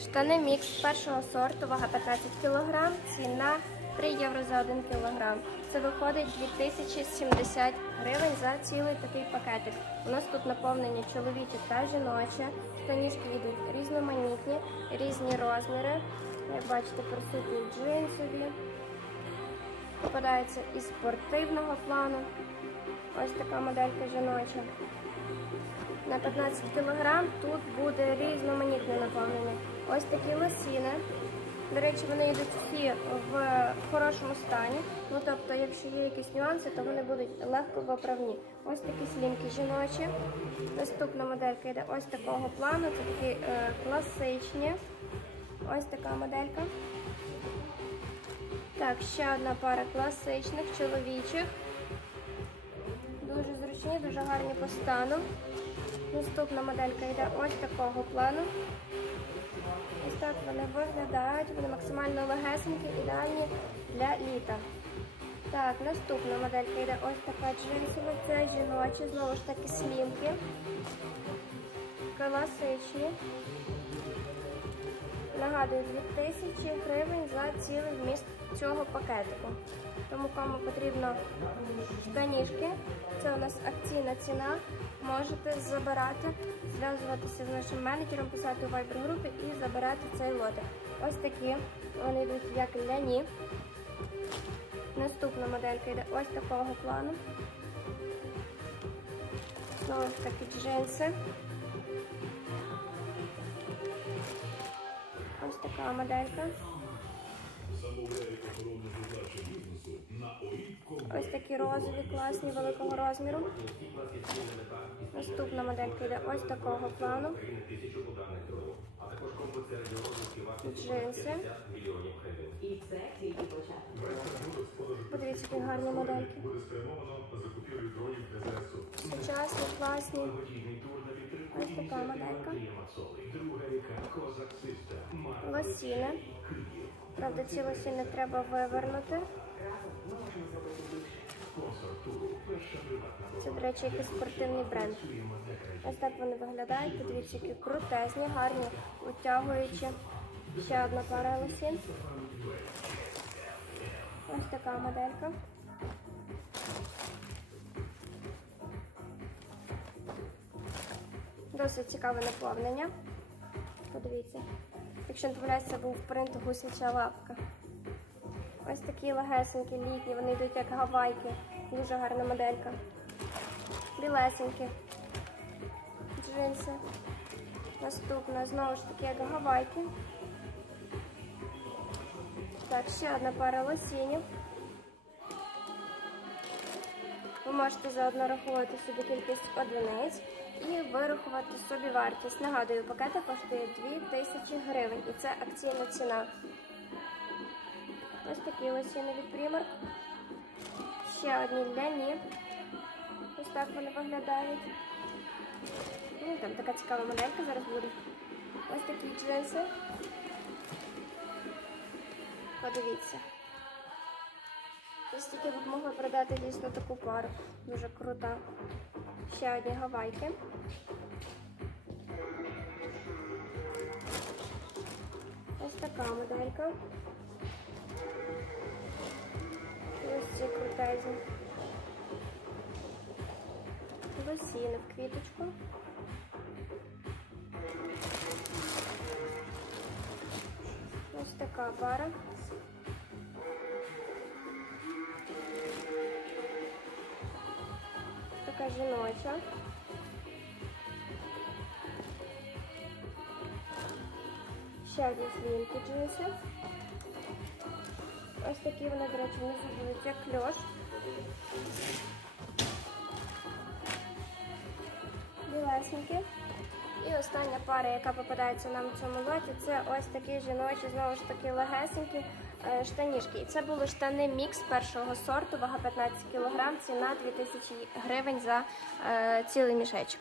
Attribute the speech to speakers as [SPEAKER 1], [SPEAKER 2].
[SPEAKER 1] Штани мікс першого сорту, вага 15 кг, ціна 3 євро за 1 кг. Це виходить 2070 гривень за цілий такий пакетик. У нас тут наповнення чоловіче та жіноче. Штанішки йдуть різноманітні, різні розміри. Як бачите, присутні джинсові. Попадається із спортивного плану. Ось така моделька жіноча. На 15 кг тут буде різноманітне наповнення. Ось такі лосіни. До речі, вони йдуть всі в хорошому стані. Ну тобто, якщо є якісь нюанси, то вони будуть легко виправні. Ось такі слімки жіночі. Наступна моделька йде ось такого плану. Це такі е, класичні. Ось така моделька. Так, ще одна пара класичних чоловічих. Дуже зручні, дуже гарні по стану. Наступна моделька йде ось такого плану. Ось так вони виглядають, вони максимально легесенькі, ідеальні для літа. Так, наступна моделька йде ось така джинсова, це жіночі, знову ж таки слімки. Класичні. Нагадую, 2000 гривень за цілий вміст цього пакетику. Тому кому потрібно штанішки, це у нас акційна ціна. Можете забирати, зв'язуватися з нашим менеджером, писати у вайбер групі і забирати цей лотик. Ось такі вони йдуть як ляні. Наступна моделька йде ось такого плану. Знову ж таки джинси. Така моделька. Ось такі розові, класні, великого розміру. Наступна моделька йде ось такого плану. Джинси. Подивіться, які гарні модельки. Сучасні, класні. Ось така моделька. Лосіни. Правда, ці лосіни треба вивернути. Це, до речі, якийсь спортивний бренд. Ось так вони виглядають. Подивіться, які крутезні, гарні, утягуючі. Ще одна пара лосін. Ось така моделька. Досить цікаве наповнення. Подивіться. Якщо не був принт гусяча лапка. Ось такі легесенькі, літні, вони йдуть як гавайки. Дуже гарна моделька. Білесенькі. Джинси. Наступна знову ж таки як гавайки. Так, ще одна пара лосінів. Можете заодно рахувати собі кількість одиниць і вирахувати собі вартість. Нагадую, пакети коштує 2000 гривень і це акційна ціна. Ось такі лосіни від Primark. Ще одні ляні. Ось так вони виглядають. Ну, там така цікава моделька зараз буде. Ось такі джинси. Подивіться. Ось тільки ви могли продати дійсно таку пару. Дуже крута. Ще одні гавайки. Ось така моделька. Ось ці крутезні. Лосіни в квіточку. Ось така пара. Така жіноча. Ще одні слінки джинси. Ось такі вони, до речі, внизу будуть кльош. Білесенькі. І остання пара, яка попадається нам в цьому лоті, це ось такі жіночі, знову ж таки легесенькі е, штанішки. І це були штани мікс першого сорту, вага 15 кг, ціна 2000 гривень за е, цілий мішечок.